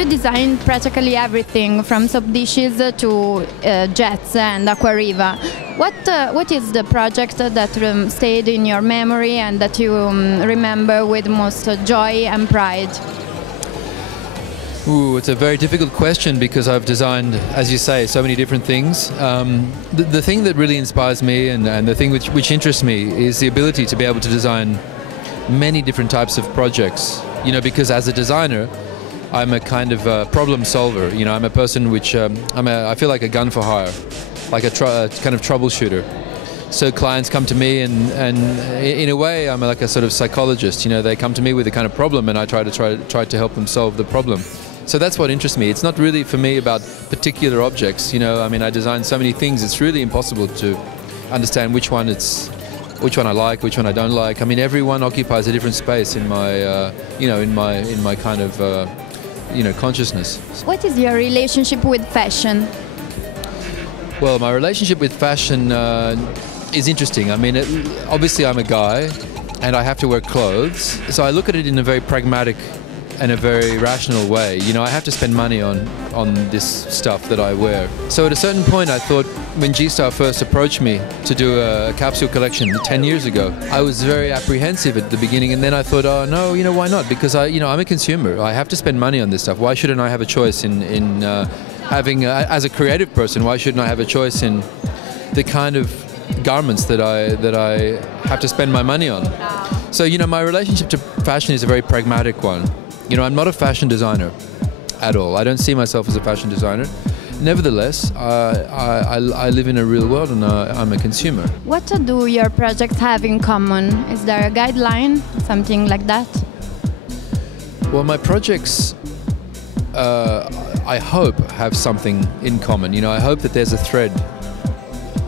You design practically everything from soap dishes to jets and aquariva. What is the project that stayed in your memory and that you remember with most joy and pride? Ooh, it's a very difficult question because I've designed, as you say, so many different things. The thing that really inspires me and the thing which interests me is the ability to be able to design many different types of projects. You know, because as a designer, I'm a kind of problem solver. You know, I'm a person which I feel like a gun for hire, like a kind of troubleshooter. So clients come to me, and in a way, I'm like a sort of psychologist. You know, they come to me with a kind of problem, and I try to help them solve the problem. So that's what interests me. It's not really for me about particular objects. You know, I mean, I design so many things. It's really impossible to understand which one I like, which one I don't like. I mean, everyone occupies a different space in my, in my kind of, consciousness. What is your relationship with fashion? Well, my relationship with fashion is interesting. I mean, obviously I'm a guy and I have to wear clothes. So I look at it in a very pragmatic and a very rational way. You know, I have to spend money on this stuff that I wear. So at a certain point I thought, when G-Star first approached me to do a capsule collection 10 years ago, I was very apprehensive at the beginning, and then I thought, oh no, you know, why not? Because I'm a consumer. I have to spend money on this stuff. Why shouldn't I have a choice in having, as a creative person, why shouldn't I have a choice in the kind of garments that I have to spend my money on? So, you know, my relationship to fashion is a very pragmatic one. You know, I'm not a fashion designer at all. I don't see myself as a fashion designer. Nevertheless, I live in a real world, and I'm a consumer. What do your projects have in common? Is there a guideline, something like that? Well, my projects, I hope, have something in common. You know, I hope that there's a thread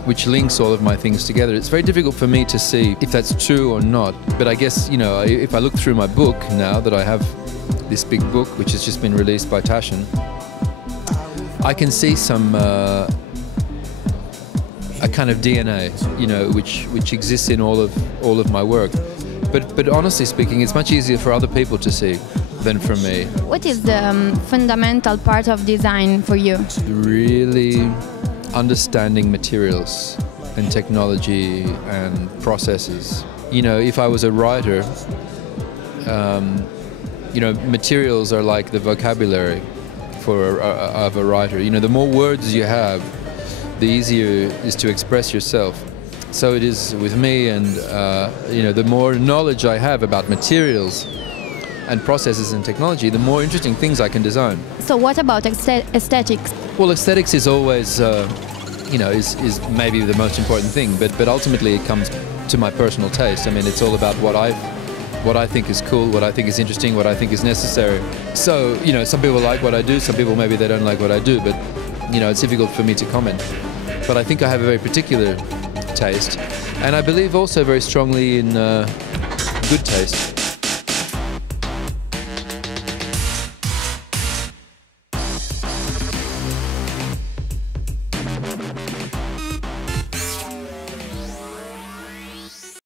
which links all of my things together. It's very difficult for me to see if that's true or not, but I guess, you know, if I look through my book now that I have this big book which has just been released by Taschen, I can see some a kind of DNA, you know, which exists in all of my work. But honestly speaking, it's much easier for other people to see than for me. What is the fundamental part of design for you? Really understanding materials and technology and processes. You know, if I was a writer, you know, materials are like the vocabulary of a writer. You know, the more words you have, the easier it is to express yourself. So it is with me, and you know, the more knowledge I have about materials and processes and technology, the more interesting things I can design. So what about aesthetics? Well, aesthetics is always, you know, is maybe the most important thing, but ultimately it comes to my personal taste. I mean, it's all about what I think is cool, what I think is interesting, what I think is necessary. So, you know, some people like what I do, some people maybe they don't like what I do, but, you know, it's difficult for me to comment. But I think I have a very particular taste, and I believe also very strongly in good taste.